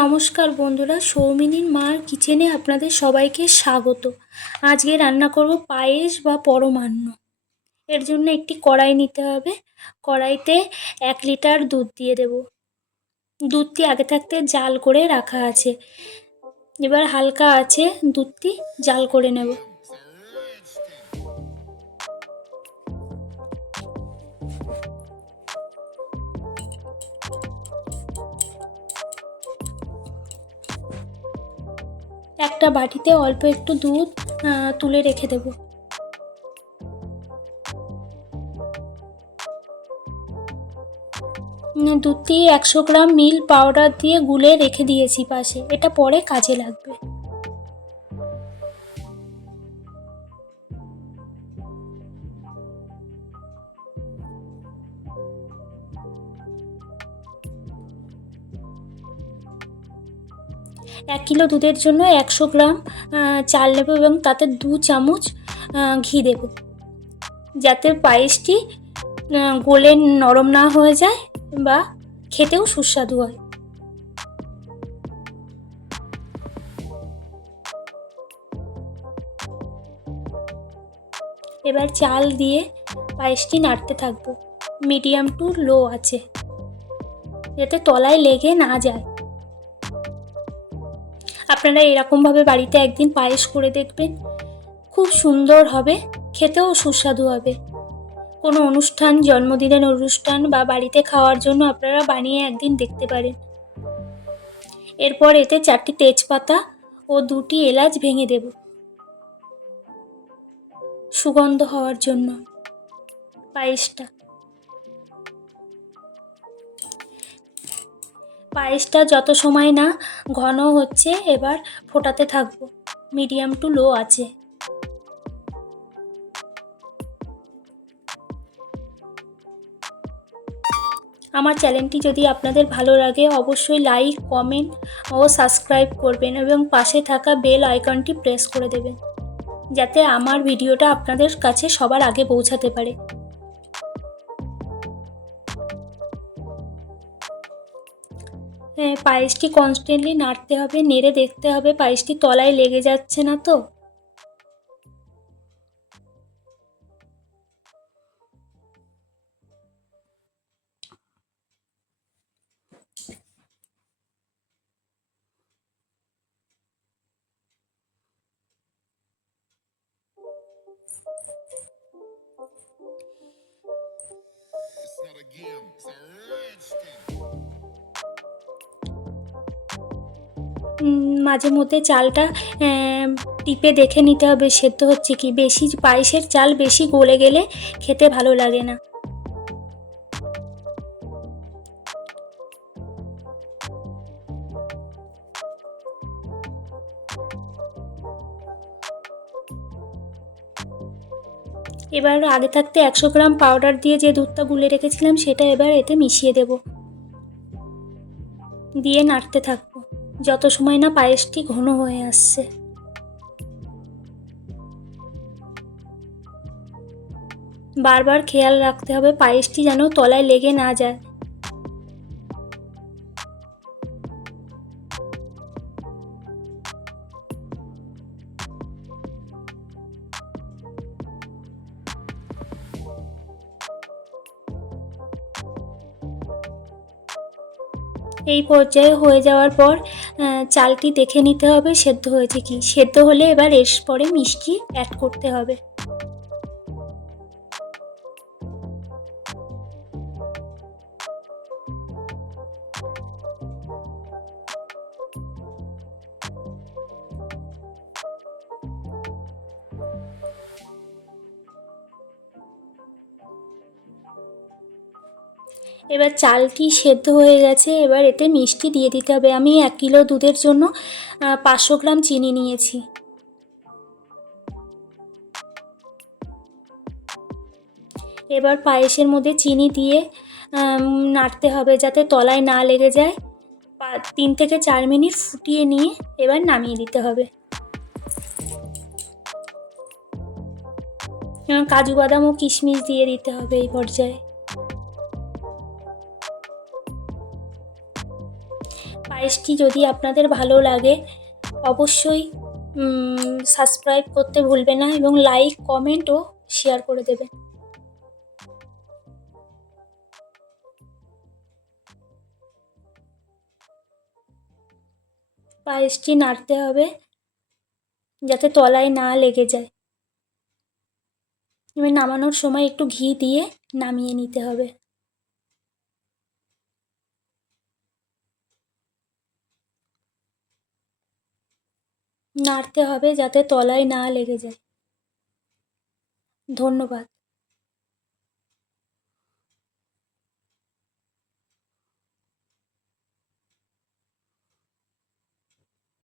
নমস্কার বন্ধুরা, সৌমিনীর মার কিচেনে আপনাদের সবাইকে স্বাগত। আজকে রান্না করব পায়েস বা পরমান্ন। এর জন্য একটি কড়াই নিতে হবে। কড়াইতে 1 লিটার দুধ দিয়ে দেব। দুধটি আগে থাকতে জাল করে রাখা আছে। এবার হালকা আছে দুধটি জাল করে নেব। একটা বাটিতে অল্প একটু দুধ তুলে রেখে দেব। দুধটি 100 গ্রাম মিল্ক পাউডার দিয়ে গুলে রেখে দিয়েছি পাশে, এটা পরে কাজে লাগবে। এক কিলো দুধের জন্য 100 গ্রাম চাল নেব এবং তাতে 2 চামচ ঘি দেব, যাতে পায়েসটি গলে নরম না হয়ে যায় বা খেতেও সুস্বাদু হয়। এবার চাল দিয়ে পায়েসটি নাড়তে থাকবো মিডিয়াম টু লো আছে, যাতে তলায় লেগে না যায়। আপনারা এরকমভাবে বাড়িতে একদিন পায়েস করে দেখবেন, খুব সুন্দর হবে, খেতেও সুস্বাদু হবে। কোনো অনুষ্ঠান, জন্মদিনের অনুষ্ঠান বা বাড়িতে খাওয়ার জন্য আপনারা বানিয়ে একদিন দেখতে পারেন। এরপর এতে 4টি তেজপাতা ও 2টি এলাচ ভেঙে দেব সুগন্ধ হওয়ার জন্য। পায়েসটা যত সময় না ঘন হচ্ছে, এবার ফোটাতে থাকবো মিডিয়াম টু লো আছে। আমার চ্যানেলটি যদি আপনাদের ভালো লাগে, অবশ্যই লাইক, কমেন্ট ও সাবস্ক্রাইব করবেন এবং পাশে থাকা বেল আইকনটি প্রেস করে দেবেন, যাতে আমার ভিডিওটা আপনাদের কাছে সবার আগে পৌঁছাতে পারে। পায়েসটি কনস্ট্যান্টলি নাড়তে হবে, নেড়ে দেখতে হবে পায়েসটি তলায় লেগে যাচ্ছে না তো। মাঝে মধ্যে চালটা টিপে দেখে নিতে হবে সেদ্ধ হচ্ছে কি। বেশি পায়েসের চাল বেশি গলে গেলে খেতে ভালো লাগে না। এবার আগে থাকতে 100 গ্রাম পাউডার দিয়ে যে দুধটা গুলে রেখেছিলাম সেটা এবার এতে মিশিয়ে দেব, দিয়ে নাড়তে থাকবো যত সময় না পায়েসটি ঘন হয়ে আসছে। বারবার খেয়াল রাখতে হবে পায়েসটি যেন তলায় লেগে না যায়। এই পর্যায়ে হয়ে যাওয়ার পর চালটি দেখে নিতে হবে সেদ্ধ হয়েছে কি। সেদ্ধ হলে এবার এর পরে মিষ্টি অ্যাড করতে হবে। এবার চালটি সেদ্ধ হয়ে গেছে, এবার এতে মিষ্টি দিয়ে দিতে হবে। আমি 1 কিলো দুধের জন্য 500 গ্রাম চিনি নিয়েছি। এবার পায়েসের মধ্যে চিনি দিয়ে নাড়তে হবে যাতে তলায় না লেগে যায়। 3 থেকে 4 মিনিট ফুটিয়ে নিয়ে এবার নামিয়ে দিতে হবে। কাজু বাদাম ও কিশমিশ দিয়ে দিতে হবে এই পর্যায়ে। পায়েসটি যদি আপনাদের ভালো লাগে অবশ্যই সাবস্ক্রাইব করতে ভুলবেন না এবং লাইক, কমেন্ট ও শেয়ার করে দেবেন। পায়েসটি নাড়তে হবে যাতে তলায় না লেগে যায়। এবার নামানোর সময় একটু ঘি দিয়ে নামিয়ে নিতে হবে। নাড়তে হবে যাতে তলায় না লেগে যায়। ধন্যবাদ।